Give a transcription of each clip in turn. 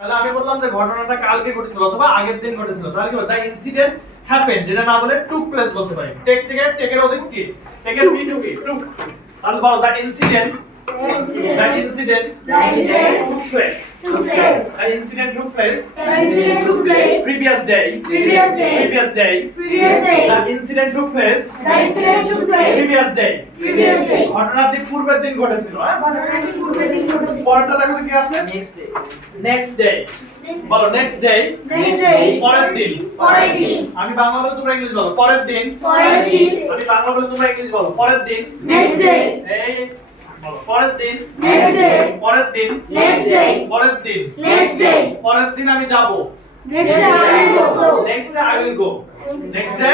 তাহলে আমি বললাম যে ঘটনাটা কালকে ঘটেছিল অথবা আগের দিন ঘটেছিল তাহলে কি দ্য ইনসিডেন্ট হ্যাপেন যেটা না বলে টুক প্লেস বলতে পারি টেক থেকে টেকের অধিক কি টেকের পি টু কি টুক তাহলে বলো the incident the incident The incident took place took place. The incident took place The incident took place. previous day Previous day. previous day Previous day. the incident took place The incident took place. previous day Previous day. ঘটনাটি পূর্বের দিন ঘটেছিল হ্যাঁ ঘটনাটি পূর্বের দিন ঘটেছিল। পরেরটা দেখো কি আছে নেক্সট ডে নেক্সট ডে বলো নেক্সট ডে Next day. পরের দিন পরের দিন। আমি বাংলা বলে তোমরা ইংলিশ বলো পরের দিন পরের দিন। আমি বাংলা বলে তোমরা ইংলিশ বলো পরের দিন Next day. এই পরের দিন. পরের. পরের. পরের আমি যাব. Next day I will go next day.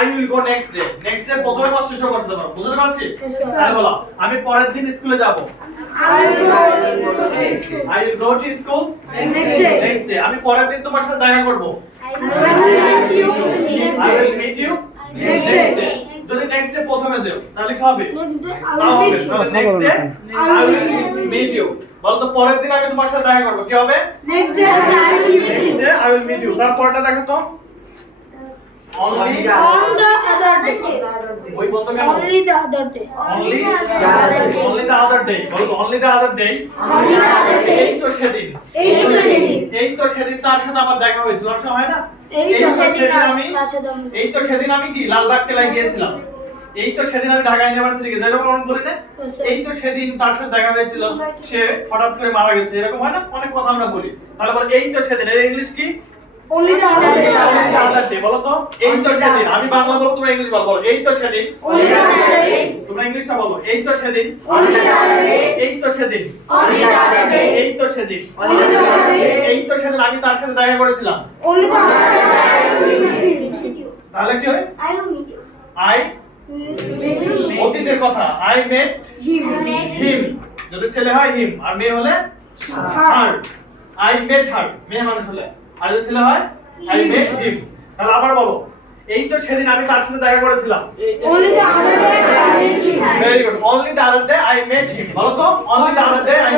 I will go next day next day প্রথমে বা শেষে বসতে পারো বুঝতে পারছি তাহলে বলো আমি পরের দিন স্কুলে যাব I will go. Next day. I will go to school Next day. Next day আমি পরের দিন তোমার সাথে দেখা করব I will meet you next I will meet you Next day. যদি নেক্সট ডে প্রথমে দেও তাহলে কি হবে Next day I তাও will হবে meet you. যদি next day I will meet you বলো তো পরের দিন আমি তোমার সাথে দেখা করব কি হবে Next day I will meet next day I will meet you তারপরটা দেখো তো only On the other day. ওই বলতো কেন Only the other day. Only other day. Only the other day বলো তো only the other day Only the other day. এই তো সেদিন এই তো সেদিন। এই তো সেদিন তার সাথে আমার দেখা হয়েছিল অনেক সময় না এই এই তো তো সেদিন সেদিন আমি তার সাথে আমি- এই তো সেদিন আমি কি লালবাগ কেলায় গিয়েছিলাম এই তো সেদিন আমি ঢাকা ইউনিভার্সিটি গেছি এরকম মনে পড়ে না? এই তো সেদিন তার সাথে দেখা হয়েছিল সে হঠাৎ করে মারা গেছে এরকম হয় না অনেক কথা আমরা বলি তারপর এই তো সেদিন এর ইংলিশ কি আদার ডে বলো তো? এই তো সেদিন। আমি বাংলা বলব তোমরা ইংলিশ বলো। এই তো সেদিন. তোমরা ইংলিশটা বলো। এই তো সেদিন. এই তো সেদিন. এই তো সেদিন. এই তো সেদিন। আমি তার সাথে দেখা করেছিলাম. তাহলে কি হয়. আই. অতীতের কথা। I met Him. হিম যদি ছেলে হয় হিম আর মেয়ে হলে হার আই মেট হার মেয়ে মানুষ হলে। আর যদি ছিল হয় আই মেট হিম তাহলে আবার বলো এই তো সেদিন আমি তার সাথে দেখা করেছিলাম. Very good only the other day I met him বলো তো only the other day I